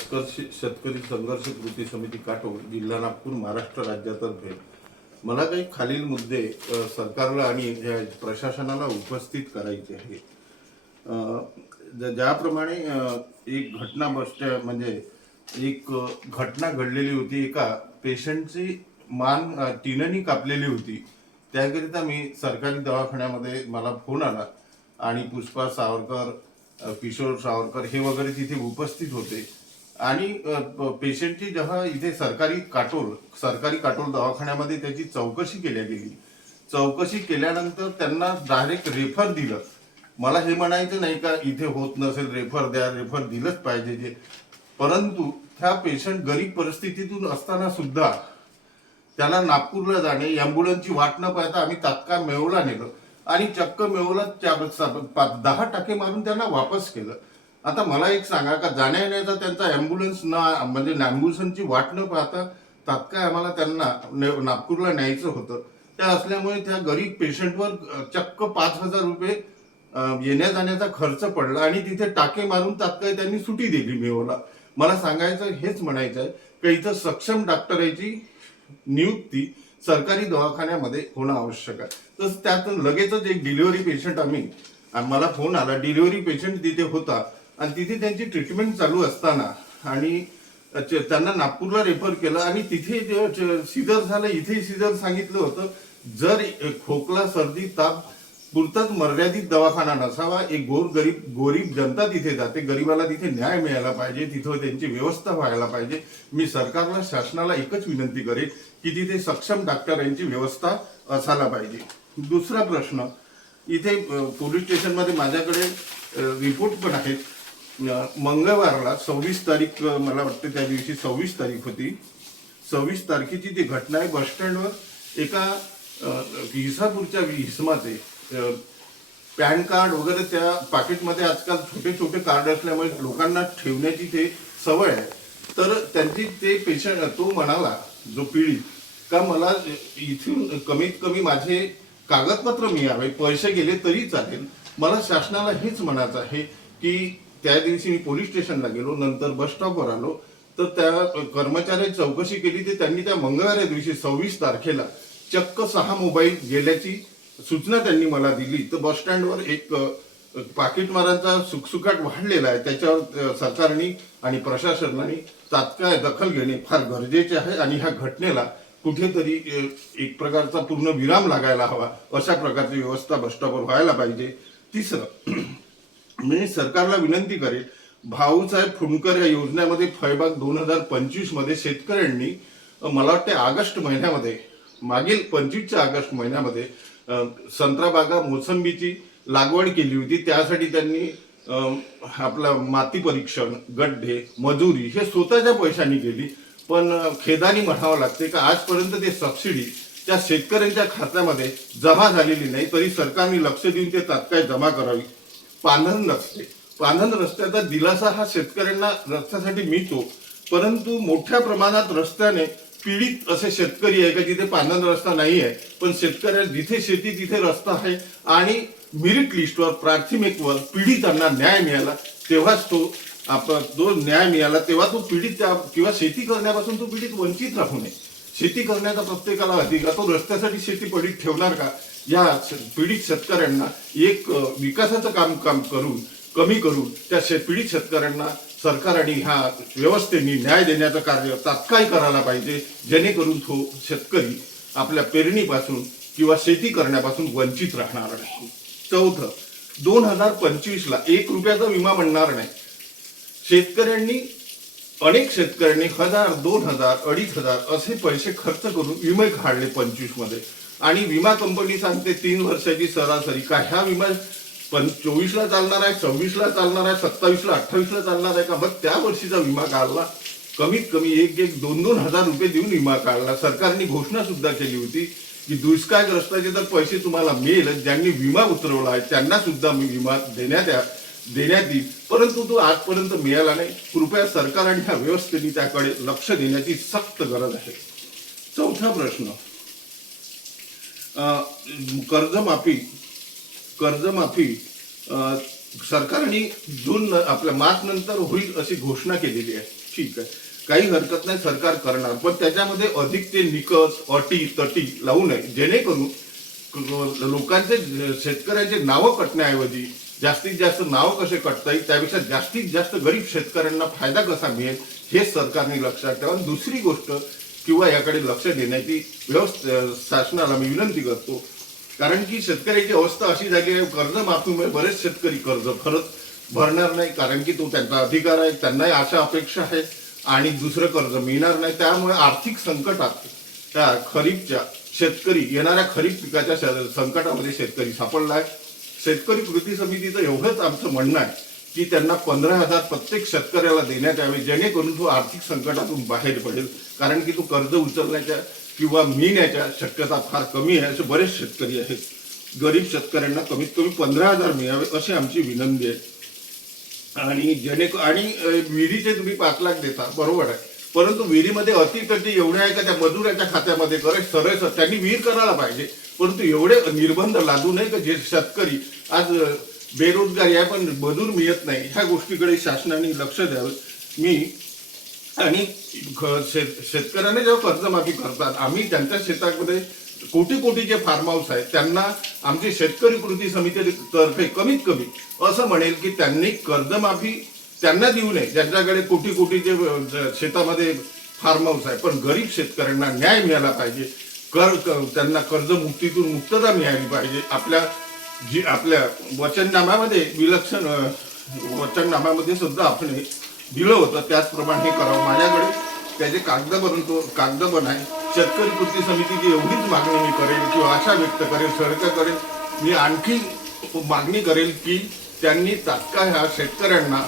शेतकरी संघर्ष कृती समिती काटोल जिल्हा नागपूर महाराष्ट्र राज्यातर्फे मला काही खालील मुद्दे सरकारला आणि प्रशासनाला उपस्थित करायचे आहे। ज्याप्रमाणे एक घटना म्हणजे एक घटना घडलेली होती। एका पेशंटची मान टिननी कापलेली होती। त्याकरिता मी सरकारी दवाखान्यामध्ये मला फोन आला आणि पुष्पा सावरकर, किशोर सावरकर हे वगैरे तिथे उपस्थित होते आणि पेशंटची जेव्हा इथे सरकारी काटोल दवाखान्यामध्ये त्याची चौकशी केली गेली। चौकशी केल्यानंतर त्यांना डायरेक्ट रेफर दिलं। मला हे म्हणायचं नाही का इथे होत नसेल रेफर द्या, रेफर दिलंच पाहिजे जे, परंतु त्या पेशंट गरीब परिस्थितीतून असताना सुद्धा त्याला नागपूरला जाणे, ॲम्ब्युलन्सची वाट न पाहता आम्ही तात्काळ मेवला नेलं आणि चक्क मेवला 10% मारून त्यांना वापस केलं। आता मला एक सांगा का जाण्या येण्याचा त्यांचा ॲम्ब्युलन्स म्हणजे ॲम्ब्युलन्सची वाट न पाहता तात्काळ आम्हाला त्यांना नागपूरला न्यायचं होतं। त्या असल्यामुळे त्या गरीब पेशंटवर चक्क 5,000 रुपये येण्या जाण्याचा खर्च पडला आणि तिथे टाके मारून तात्काळ त्यांनी सुटी दिली मेवला। मला सांगायचं हेच म्हणायचं आहे की इथं सक्षम डॉक्टरांची नियुक्ती सरकारी दवाखान्यामध्ये होणं आवश्यक आहे। तर त्यात लगेचच एक डिलिव्हरी पेशंट मला फोन आला, डिलिव्हरी पेशंट तिथे होता आणि तिथे त्यांची ट्रीटमेंट चालू असताना आणि त्यांना नागपूरला रेफर केलं आणि तिथे सीझर झालं। इथे सीझर सांगितलं होतं। जर खोकला सर्दी ताप पुरताच मर्यादित दवाखाना नसावा, एक गरीब जनता तिथे जाते, गरीबाला तिथे न्याय मिळायला पाहिजे, तिथं त्यांची व्यवस्था व्हायला पाहिजे। मी सरकारला शासनाला एकच विनंती करेन की तिथे सक्षम डॉक्टरांची व्यवस्था असायला पाहिजे। दुसरा प्रश्न, इथे पोलीस स्टेशनमध्ये माझ्याकडे रिपोर्ट पण आहेत। मंगळवारला 26 तारीख, मला वाटतं त्या दिवशी 26 तारीख होती, 26 तारखेची ती घटना आहे। बस स्टँडवर एका विसापूरच्या विस्माचे पॅन कार्ड वगैरे त्या पाकिटमध्ये आजकाल छोटे छोटे कार्ड असल्यामुळे लोकांना ठेवण्याची ते सवय आहे। तर त्यांची ते पेशंट तो म्हणाला, जो पीडित, का मला इथून कमीत कमी माझे कागदपत्र मिळावे, पैसे गेले तरी चालेल। मला शासनाला हेच म्हणायचं आहे की त्या दिवशी मी पोलीस स्टेशनला गेलो, नंतर बस स्टॉपवर आलो, तर त्या कर्मचाऱ्याची चौकशी केली तर त्यांनी त्या मंगळवार दिवशी 26 तारखेला चक्क 6 मोबाईल गेल्याची सूचना त्यांनी मला दिली। तर बस स्टँडवर एक पाकिटमारांचा सुकसुकाट वाढलेला आहे। त्याच्यावर सरकारने आणि प्रशासनाने तात्काळ दखल घेणे फार गरजेचे आहे आणि ह्या घटनेला कुठेतरी एक प्रकारचा पूर्ण विराम लागायला हवा, अशा प्रकारची व्यवस्था बस स्टॉपवर व्हायला पाहिजे। तिसरं, मी सरकारला विनंती करेन, भाऊसाहेब फुंडकर या योजनेमध्ये फळबाग 2025 मध्ये शेतकऱ्यांनी मला वाटते ऑगस्ट महिन्यामध्ये, मागील 25च्या ऑगस्ट महिन्यामध्ये संत्रा बागा मोसंबीची लागवड केली होती। त्यासाठी त्यांनी आपलं माती परीक्षण, गड्डे, मजुरी हे स्वतःच्या पैशांनी केली। पण खेदानी म्हणावं लागते की आजपर्यंत ते सबसिडी त्या शेतकऱ्यांच्या खात्यामध्ये जमा झालेली नाही, तरी सरकारने लक्ष देऊन ते तात्काळ जमा करावी। पांधन रस्त्याचा दिलासा हा शेतकऱ्यांना रस्त्यासाठी मिळतो, परंतु मोठ्या प्रमाणात रस्त्याने पीडित असे शेतकरी आहे का जिथे पांधन रस्ता नाही आहे, पण शेतकऱ्या जिथे शेती तिथे रस्ता आहे आणि मेरिट लिस्टवर प्राथमिकवर पीडितांना न्याय मिळाला तेव्हाच तो न्याय मिळाला तेव्हा तो पीडित किंवा शेती करण्यापासून तो पीडित वंचित राहू नये। शेती करण्याचा प्रत्येकाला अधिकार, तो रस्त्यासाठी शेती पडीत ठेवणार का? या पीडित शेतकऱ्यांना एक विकासाचं काम कमी करून त्या पीडित शेतकऱ्यांना सरकारने ह्या व्यवस्थेने न्याय देण्याचं कार्य तात्काळ करायला पाहिजे, जेणेकरून तो शेतकरी आपल्या पेरणीपासून किंवा शेती करण्यापासून वंचित राहणार नाही। चौथं, 2025ला 1 रुपयाचा विमा म्हणणार नाही। अनेक शेतकऱ्यांनी 1,000, 2,000, 2,500 असे पैसे खर्च करून विमे काढले 25 मध्ये आणि विमा कंपनी सांगते 3 वर्षाची सरासरी का ह्या विमा 24ला चालणार आहे, 26ला चालणार आहे, 27ला 28ला चालणार आहे का? मग त्या वर्षीचा विमा काढला, कमीत कमी 1-2 हजार रुपये देऊन विमा काढला। सरकारने घोषणा सुद्धा केली होती की दुष्काळग्रस्ताचे तर पैसे तुम्हाला मिळेल, ज्यांनी विमा उतरवला आहे त्यांना सुद्धा विमा देण्यात येईल, परंतु तो आजपर्यंत मिळाला नाही। कृपया सरकारने ह्या व्यवस्थेने त्याकडे लक्ष देण्याची सक्त गरज आहे। चौथा प्रश्न, कर्जमाफी सरकारने जून आपल्या मार्च नंतर होईल अशी घोषणा केलेली आहे. ठीक आहे, काही हरकत नाही, सरकार करणार, पण त्याच्यामध्ये अधिक ते निकष अटी तटी लावू नये, जेणेकरून लोकांचे शेतकऱ्यांचे नावं कटण्याऐवजी जास्तीत जास्त नावं कसे कटता येईल त्यापेक्षा जास्तीत जास्त गरीब शेतकऱ्यांना फायदा कसा मिळेल हे सरकारने लक्षात ठेवा. दुसरी गोष्ट किंवा याकडे लक्ष देण्याची शासनाला मी विनंती करतो, कारण की शेतकऱ्याची अवस्था अशी झाली आहे, कर्जमाफीमुळे बरेच शेतकरी कर्ज खरंच भरणार नाही, कारण की तो त्यांचा अधिकार आहे, त्यांनाही अशा अपेक्षा आहेत आणि दुसरं कर्ज मिळणार नाही. त्यामुळे आर्थिक संकटात त्या खरीपच्या शेतकरी येणाऱ्या खरीप पिकाच्या संकटामध्ये शेतकरी सापडला आहे. शेतकरी कृती समितीचं एवढंच आमचं म्हणणं आहे की त्यांना 15,000 प्रत्येक शेतकऱ्याला देण्यात यावे, जेणेकरून तो आर्थिक संकटातून बाहेर पडेल, कारण की तो कर्ज उचलण्याच्या किंवा मिळण्याच्या शक्यता फार कमी आहे. असे बरेच शेतकरी आहेत. गरीब शेतकऱ्यांना कमीत कमी 15,000 मिळावे अशी आमची विनंती आहे. आणि विहिरीचे तुम्ही 5 लाख देता, बरोबर आहे, परंतु विहिरीमध्ये अटीतटी एवढ्या आहे का त्या मजुराच्या खात्यामध्ये सरळ त्यांनी विहीर करायला पाहिजे, परंतु एवढे निर्बंध लादू नये की जे शेतकरी आज बेरोजगारी आहे पण मजूर मिळत नाही. ह्या गोष्टीकडे शासनाने लक्ष द्यावं. आणि शेतकऱ्यांना जेव्हा कर्जमाफी करतात, आम्ही त्यांच्या शेतामध्ये कोटी कोटीचे फार्म हाऊस आहेत, त्यांना आमची शेतकरी कृती समितीतर्फे कमीत कमी असं म्हणेल की त्यांनी कर्जमाफी त्यांना देऊ नये ज्यांच्याकडे कोटी कोटीचे शेतामध्ये फार्म हाऊस आहे, पण गरीब शेतकऱ्यांना न्याय मिळाला पाहिजे. त्यांना कर्जमुक्तीतून मुक्तता मिळाली पाहिजे. आपल्या वचननाम्यामध्ये विलक्षण वचननाम्यामध्ये सुद्धा आपण दिलं होतं, त्याचप्रमाणे हे करावं. माझ्याकडे त्याचे कागद पण आहे. शेतकरी कृती समितीची एवढीच मागणी मी करेल किंवा आशा व्यक्त करेल, सरकारकडे मी आणखी मागणी करेल की त्यांनी तात्काळ ह्या शेतकऱ्यांना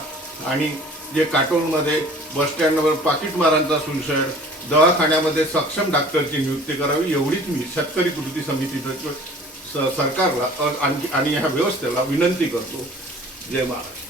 आणि जे काटोलमध्ये बसस्टँडवर पाकिटमारांचा सुळसुळाट, दवाखान्यामध्ये सक्षम डॉक्टरची नियुक्ती करावी, एवढीच मी शेतकरी कृती समितीचं सरकारला आणि ह्या व्यवस्थेला विनंती करतो. जय महाराष्ट्र.